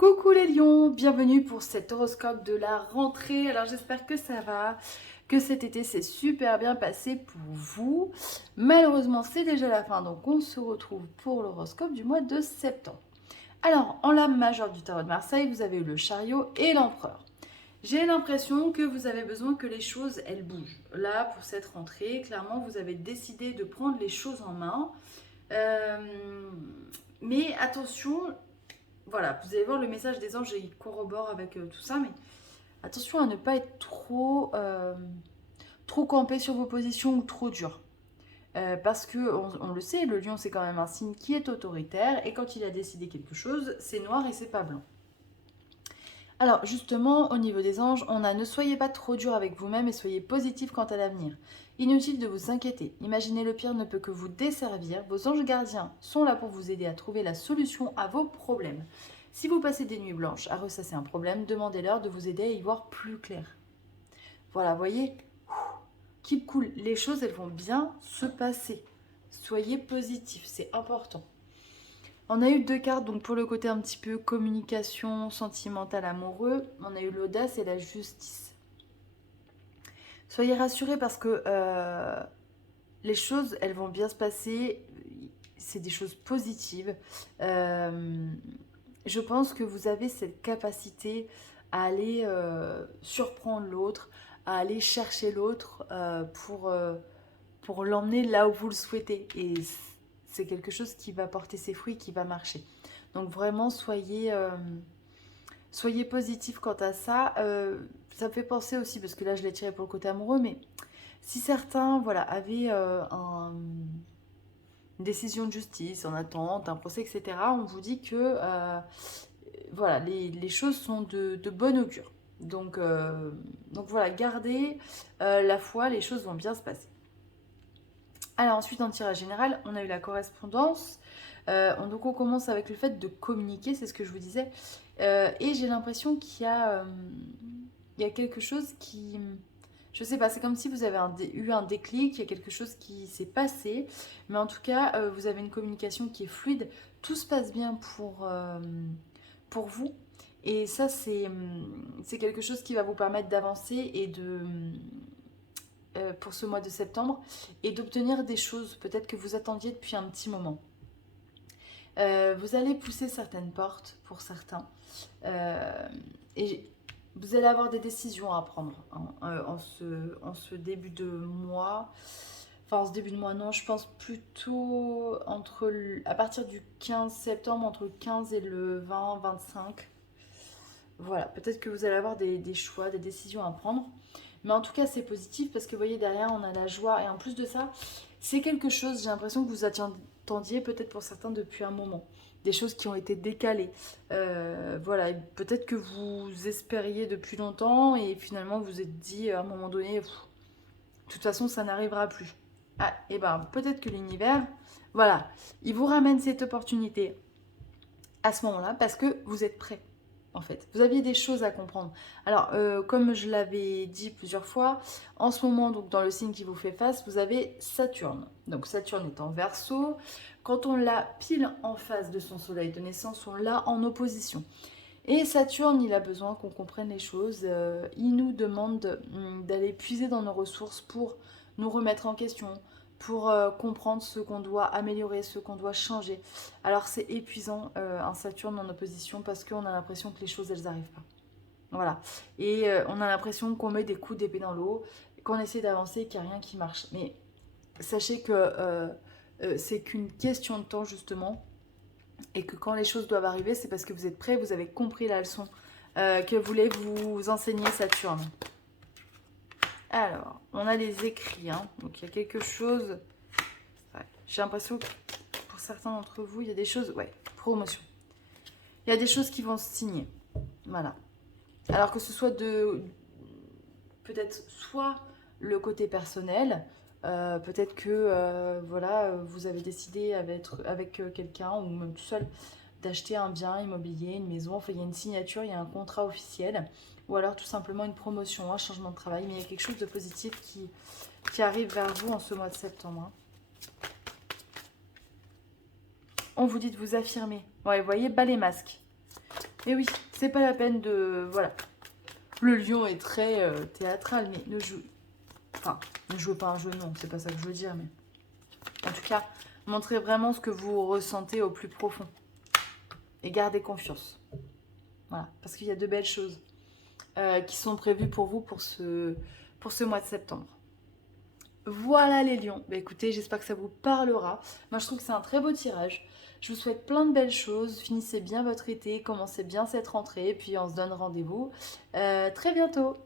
Coucou les lions, bienvenue pour cet horoscope de la rentrée. Alors j'espère que ça va, que cet été s'est super bien passé pour vous. Malheureusement c'est déjà la fin, donc on se retrouve pour l'horoscope du mois de septembre. Alors en lame majeure du tarot de Marseille, vous avez eu le chariot et l'empereur. J'ai l'impression que vous avez besoin que les choses, elles bougent. Là, pour cette rentrée, clairement, vous avez décidé de prendre les choses en main. Euh, mais attention, voilà, vous allez voir le message des anges, il corrobore avec tout ça, mais attention à ne pas être trop campé sur vos positions ou trop dur. Parce que, on le sait, le lion c'est quand même un signe qui est autoritaire, et quand il a décidé quelque chose, c'est noir et c'est pas blanc. Alors justement, au niveau des anges, on a ne soyez pas trop dur avec vous-même et soyez positif quant à l'avenir. Inutile de vous inquiéter, imaginez le pire ne peut que vous desservir, vos anges gardiens sont là pour vous aider à trouver la solution à vos problèmes. Si vous passez des nuits blanches à ressasser un problème, demandez-leur de vous aider à y voir plus clair. Voilà, voyez, keep cool, les choses elles vont bien se passer. Soyez positif, c'est important. On a eu deux cartes, donc pour le côté un petit peu communication, sentimentale, amoureux, on a eu l'audace et la justice. Soyez rassurés parce que les choses, elles vont bien se passer. C'est des choses positives. Je pense que vous avez cette capacité à aller surprendre l'autre, à aller chercher l'autre pour l'emmener là où vous le souhaitez. Et c'est quelque chose qui va porter ses fruits, qui va marcher. Donc vraiment, soyez positif quant à ça. Ça me fait penser aussi, parce que là je l'ai tiré pour le côté amoureux, mais si certains voilà, avaient une décision de justice en attente, un procès, etc., on vous dit que voilà, les choses sont de bon augure. Donc voilà, gardez la foi, les choses vont bien se passer. Alors ensuite, en tirage général, on a eu la correspondance. Donc on commence avec le fait de communiquer, c'est ce que je vous disais. Et j'ai l'impression il y a quelque chose qui... Je sais pas, c'est comme si vous avez eu un déclic, il y a quelque chose qui s'est passé. Mais en tout cas, vous avez une communication qui est fluide. Tout se passe bien pour vous. Et ça, c'est quelque chose qui va vous permettre d'avancer et pour ce mois de septembre et d'obtenir des choses peut-être que vous attendiez depuis un petit moment. Vous allez pousser certaines portes pour certains et vous allez avoir des décisions à prendre en ce début de mois. Enfin, en ce début de mois, non, je pense plutôt à partir du 15 septembre, entre le 15 et le 20-25. Voilà, peut-être que vous allez avoir des choix, des décisions à prendre. Mais en tout cas, c'est positif parce que vous voyez, derrière, on a la joie. Et en plus de ça, c'est quelque chose, j'ai l'impression que vous attendiez peut-être pour certains depuis un moment. Des choses qui ont été décalées. Voilà, peut-être que vous espériez depuis longtemps et finalement vous vous êtes dit à un moment donné, de toute façon, ça n'arrivera plus. Ah, et ben peut-être que l'univers, voilà, il vous ramène cette opportunité à ce moment-là parce que vous êtes prêt. En fait, vous aviez des choses à comprendre. Alors, comme je l'avais dit plusieurs fois, en ce moment, donc dans le signe qui vous fait face, vous avez Saturne. Donc Saturne est en Verseau. Quand on l'a pile en face de son soleil de naissance, on l'a en opposition. Et Saturne, il a besoin qu'on comprenne les choses. Il nous demande d'aller puiser dans nos ressources pour nous remettre en question, pour comprendre ce qu'on doit améliorer, ce qu'on doit changer. Alors c'est épuisant un Saturne en opposition parce qu'on a l'impression que les choses elles n'arrivent pas. Voilà. Et on a l'impression qu'on met des coups d'épée dans l'eau, qu'on essaie d'avancer et qu'il n'y a rien qui marche. Mais sachez que c'est qu'une question de temps justement et que quand les choses doivent arriver, c'est parce que vous êtes prêts, vous avez compris la leçon que voulait vous enseigner Saturne. Alors, on a les écrits, hein. Donc il y a quelque chose... Ouais, j'ai l'impression que pour certains d'entre vous, il y a des choses... Ouais, promotion. Il y a des choses qui vont se signer. Voilà. Alors que ce soit peut-être soit le côté personnel, peut-être que voilà, vous avez décidé avec quelqu'un ou même tout seul d'acheter un bien immobilier, une maison, enfin il y a une signature, il y a un contrat officiel, ou alors tout simplement une promotion, un changement de travail, mais il y a quelque chose de positif qui arrive vers vous en ce mois de septembre. Hein. On vous dit de vous affirmer. Ouais, vous voyez, bas les masques. Et oui, c'est pas la peine de... Voilà. Le lion est très théâtral, mais ne joue... Enfin, ne jouez pas un jeu, non, c'est pas ça que je veux dire, mais... En tout cas, montrez vraiment ce que vous ressentez au plus profond. Et gardez confiance. Voilà, parce qu'il y a de belles choses qui sont prévues pour vous pour ce mois de septembre. Voilà les lions. Bah, écoutez, j'espère que ça vous parlera. Moi, je trouve que c'est un très beau tirage. Je vous souhaite plein de belles choses. Finissez bien votre été, commencez bien cette rentrée, puis on se donne rendez-vous très bientôt.